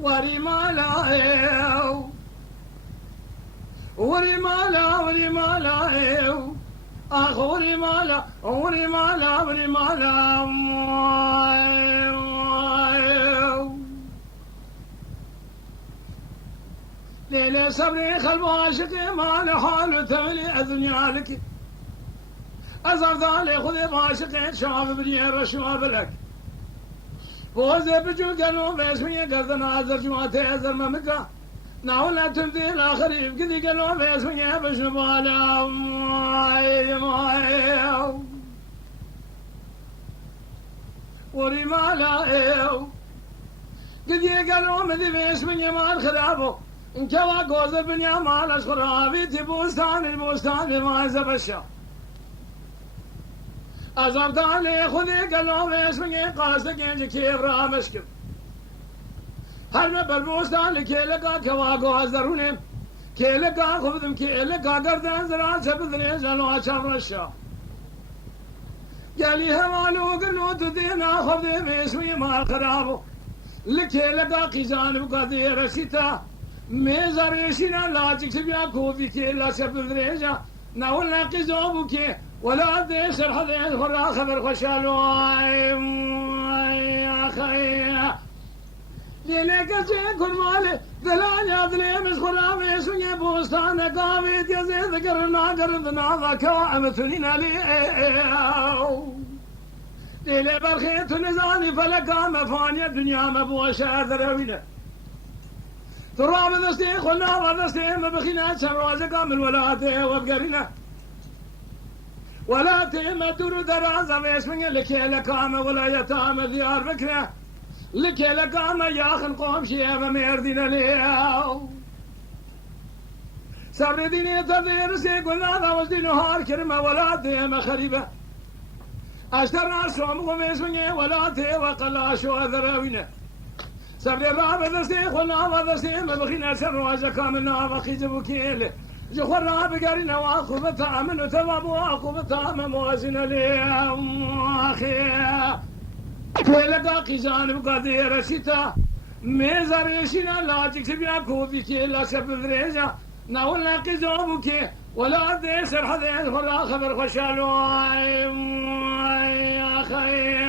وري مالا وري مالا وري مالا اخ وري مالا وري مالا وري مالا ليلة صبري خلف عاشقي ما له حال تملي الدنيا لك أزر ذالي خذي بعاشقي شاف بدير شاف لك وزي بجو قالوا باسمي قردن عزر جواتي أزر ممكا نعولا تمدي الآخرين كذي قالوا باسمي بشبالا وري مالا كذي قالوا مدي باسمي ما الخرابو إن كوا قوز بنيا مال أشخرابي تبوستان البوستان ما زبشا أزرد علي خذي قلوب اسمي قاسك ينجي كيف رامشكم هل ما بالبوستان لكي لقا كوا قوز دروني كي لقا خبذم كي لقا قردان زران سبذني زلو أشار رشا قالي همالو قلو تدينا خبذي باسمي مال خرابو لكي لقا قيزان وقضي رسيتا ميزاريشنا لاجك سبيا كوفي كي لا سبذريجا ناولنا قيزوبو كي ولا ديش الحديث خرا خبر خشالو يا خي ليلك كل مالي دلال يا ظليم خرا ميسوني بوستان قاوي يزي ذكرنا قردنا ذكا مثلنا لي ليلة برخيت نزاني فلقا مفاني الدنيا مبوشة ذروينه تراب دستي خلنا ودستي مبخينا شروازقا من ولاته وبقرنا ولا تمدر درازة باسمك لكي لكام ولا يتام ديار بكرة لكي لكام ياخن قوم شيئا ميردين ليه سر ديني تدير سيقلنا ذا وزدي نهار كرمة ولا تيم خريبة أشتر أسوم باسمك ولا تي وقلاشو أذراوينه سر راب دستي خلنا ودستي مبخينا شروازقا من وخيز بكيله جخورنا بقرنا وعقوبة تعمل وتمام وعقوبة تعمل موازنة أخي ولقى قيزان بقدير شتا ميزاريشنا لا تكسبيا كوفي كي لا سبب ريجا ناولنا قيزوبك ولا ديسر حديث ولا خبر خشالو أخي